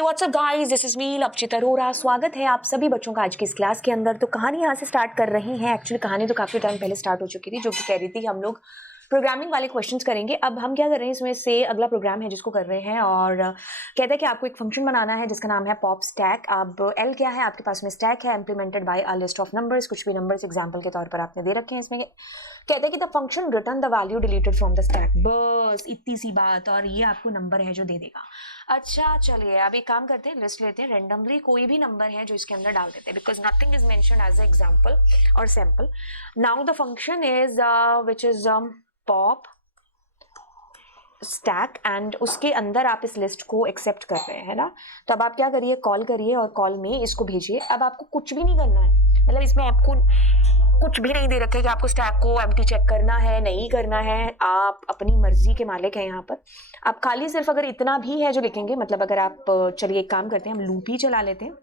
WhatsApp guys, this is me Lavchit Arora. स्वागत है आप सभी बच्चों का आज की इस क्लास के अंदर। तो कहानी यहाँ से स्टार्ट कर रहे हैं। एक्चुअली कहानी तो काफी टाइम पहले स्टार्ट हो चुकी थी, जो कि कह रही थी हम लोग प्रोग्रामिंग वाले क्वेश्चंस करेंगे। अब हम क्या कर रहे हैं, इसमें से अगला प्रोग्राम है जिसको कर रहे हैं, और कहते हैं कि आपको एक फंक्शन बनाना है जिसका नाम है पॉप स्टैक। अब एल क्या है, आपके पास में स्टैक है implemented by a list of numbers. कुछ भी नंबर्स एग्जाम्पल के तौर पर आपने दे रखे हैं। इसमें कहते हैं कि the function return the value deleted from the stack. बस इतनी सी बात, और ये आपको नंबर है जो दे देगा। अच्छा चलिए, अब एक काम करते हैं, लिस्ट लेते हैं रेंडमली, कोई भी नंबर है जो इसके अंदर डाल देते हैं, because nothing is mentioned as example और sample. Now the function is which is pop stack, and उसके अंदर आप इस लिस्ट को एक्सेप्ट कर रहे हैं ना। तो अब आप क्या करिए, कॉल करिए और कॉल में इसको भेजिए। अब आपको कुछ भी नहीं करना है, मतलब इसमें आपको कुछ भी नहीं दे रखे कि आपको स्टैक को एम्प्टी चेक करना है, नहीं करना है। आप अपनी मर्जी के मालिक हैं यहाँ पर। आप खाली सिर्फ अगर इतना भी है जो लिखेंगे, मतलब अगर आप, चलिए एक काम करते हैं, हम लूप ही चला लेते हैं।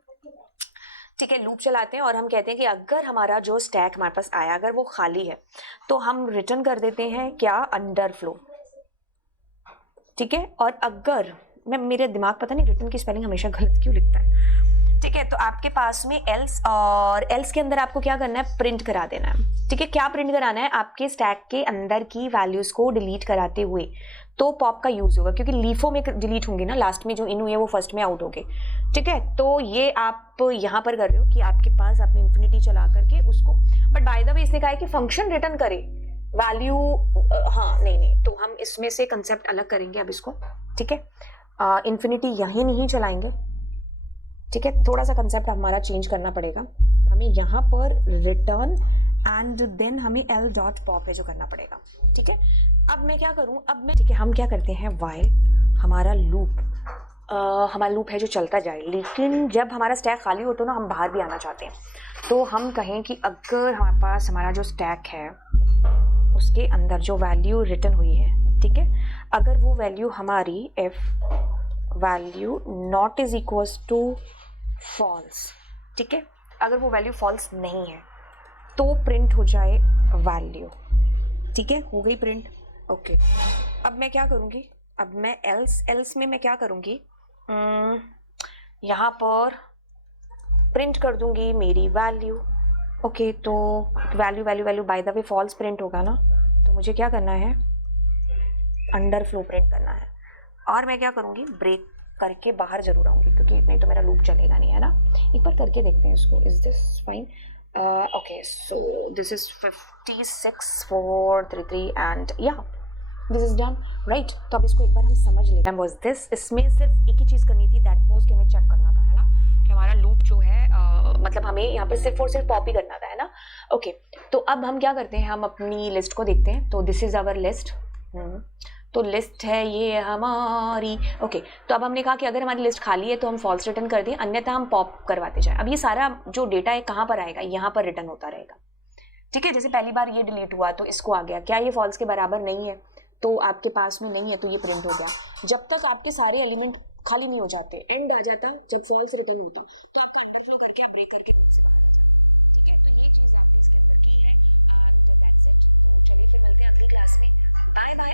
ठीक है, लूप चलाते हैं और हम कहते हैं कि अगर हमारा जो स्टैक हमारे पास आया अगर वो खाली है तो हम रिटर्न कर देते हैं क्या, अंडरफ्लो। ठीक है, और अगर मेरे दिमाग पता नहीं रिटर्न की स्पेलिंग हमेशा गलत क्यों लिखता है। ठीक है, तो आपके पास में एल्स, और एल्स के अंदर आपको क्या करना है, प्रिंट करा देना है। ठीक है, क्या प्रिंट कराना है, आपके स्टैक के अंदर की वैल्यूज को डिलीट कराते हुए तो पॉप का यूज होगा, क्योंकि लीफो में डिलीट होंगी ना, लास्ट में जो इन हुई है वो फर्स्ट में आउट हो गए। ठीक है, तो ये आप यहाँ पर कर रहे हो कि आपके पास आपने इन्फिनिटी चला करके उसको, बट बाय द वे इसने कहा है कि फंक्शन रिटर्न करे वैल्यू। हाँ नहीं, तो हम इसमें से कंसेप्ट अलग करेंगे अब इसको। ठीक है, इन्फिनिटी यहीं नहीं चलाएंगे। ठीक है, थोड़ा सा कंसेप्ट हमारा चेंज करना पड़ेगा। हमें यहाँ पर रिटर्न एंड देन हमें एल डॉट पॉप है जो करना पड़ेगा। ठीक है, अब मैं क्या करूँ, अब मैं, ठीक है, हम क्या करते हैं, वाइल हमारा लूप है जो चलता जाए, लेकिन जब हमारा स्टैक खाली हो तो ना हम बाहर भी आना चाहते हैं। तो हम कहें कि अगर हमारे पास हमारा जो स्टैक है उसके अंदर जो वैल्यू रिटर्न हुई है, ठीक है, अगर वो वैल्यू हमारी if value not is equals to false, ठीक है, अगर वो वैल्यू फॉल्स नहीं है तो प्रिंट हो जाए वैल्यू। ठीक है, हो गई प्रिंट। ओके, अब मैं क्या करूँगी, अब मैं एल्स में मैं क्या करूँगी, यहाँ पर प्रिंट कर दूंगी मेरी वैल्यू। ओके, तो value by the way false print होगा ना, तो मुझे क्या करना है, अंडरफ्लो प्रिंट करना है। और मैं क्या करूँगी, ब्रेक करके बाहर जरूर आऊँगी, क्योंकि नहीं तो मेरा लूप चलेगा नहीं, है ना। एक बार करके देखते हैं इसको, is this fine. Okay, so this is 56 4 3 3 and या दिस इज डन, राइट। तो अब इसको एक बार हम समझ लेते हैं। वाज दिस, इसमें सिर्फ एक ही चीज़ करनी थी, दैट वाज कि हमें चेक करना था, है ना, कि हमारा लूप जो है मतलब हमें यहाँ पर सिर्फ और सिर्फ कॉपी करना था, है ना। ओके, तो अब हम क्या करते हैं, हम अपनी लिस्ट को देखते हैं। तो दिस इज आवर लिस्ट, तो लिस्ट है ये हमारी। ओके, तो अब हमने कहा कि अगर हमारी लिस्ट खाली है तो हम फॉल्स रिटर्न कर दें, अन्यथा हम पॉप करवाते जाएं। अब ये सारा जो डेटा है कहाँ पर आएगा, यहाँ पर रिटर्न होता रहेगा। ठीक है, जैसे पहली बार ये डिलीट हुआ तो इसको आ गया, क्या ये फॉल्स के बराबर नहीं है, तो आपके पास में नहीं है तो ये प्रिंट हो गया। जब तक आपके सारे एलिमेंट खाली नहीं हो जाते, एंड आ जाता जब फॉल्स रिटर्न होता, तो आपका अंडरफ्लो करके आप ब्रेक करके ग्रुप से बाहर आ जाते। ठीक है, तो ये चीज़ आपने इसके अंदर की है, एंड दैट्स इट। तो चलिए फिर मिलते हैं अगली क्लास में। Bye bye.